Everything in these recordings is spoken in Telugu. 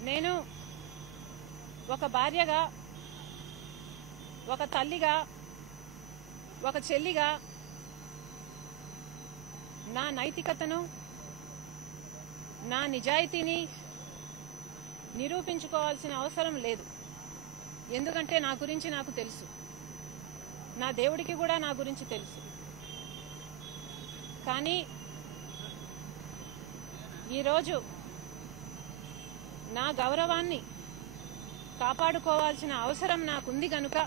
నేను ఒక భార్యగా ఒక తల్లిగా ఒక చెల్లిగా నా నైతికతను నా నిజాయితీని నిరూపించుకోవాల్సిన అవసరం లేదు. ఎందుకంటే నా గురించి నాకు తెలుసు. నా దేవుడికి కూడా నా గురించి తెలుసు. కానీ ఈరోజు నా గౌరవాన్ని కాపాడుకోవాల్సిన అవసరం నాకుంది గనుక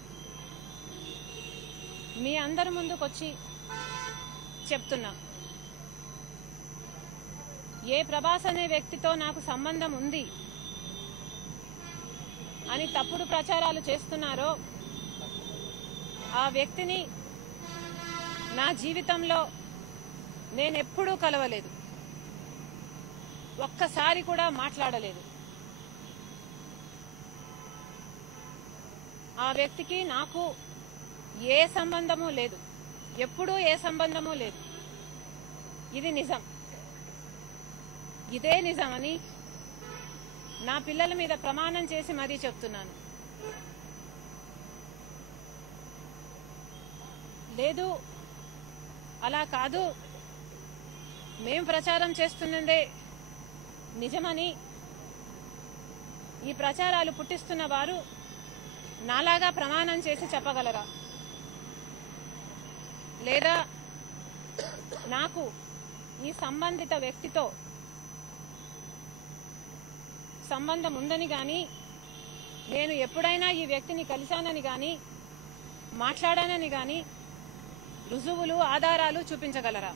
మీ అందరి ముందుకొచ్చి చెప్తున్నా. ఏ ప్రభాస్ అనే వ్యక్తితో నాకు సంబంధం ఉంది అని తప్పుడు ప్రచారాలు చేస్తున్నారో ఆ వ్యక్తిని నా జీవితంలో నేనెప్పుడూ కలవలేదు. ఒక్కసారి కూడా మాట్లాడలేదు. ఆ వ్యక్తికి నాకు ఏ సంబంధము లేదు. ఎప్పుడూ ఏ సంబంధము లేదు. ఇది నిజం. ఇదే నిజమని నా పిల్లల మీద ప్రమాణం చేసి మరీ చెప్తున్నాను. లేదు అలా కాదు. మేం ప్రచారం చేస్తున్నదే నిజమని ఈ ప్రచారాలు పుట్టిస్తున్న వారు నాలాగా ప్రమాణం చేసి చెప్పగలరా? లేదా నాకు ఈ సంబంధిత వ్యక్తితో సంబంధం ఉందని కానీ నేను ఎప్పుడైనా ఈ వ్యక్తిని కలిశానని కానీ మాట్లాడానని కానీ రుజువులు ఆధారాలు చూపించగలరా?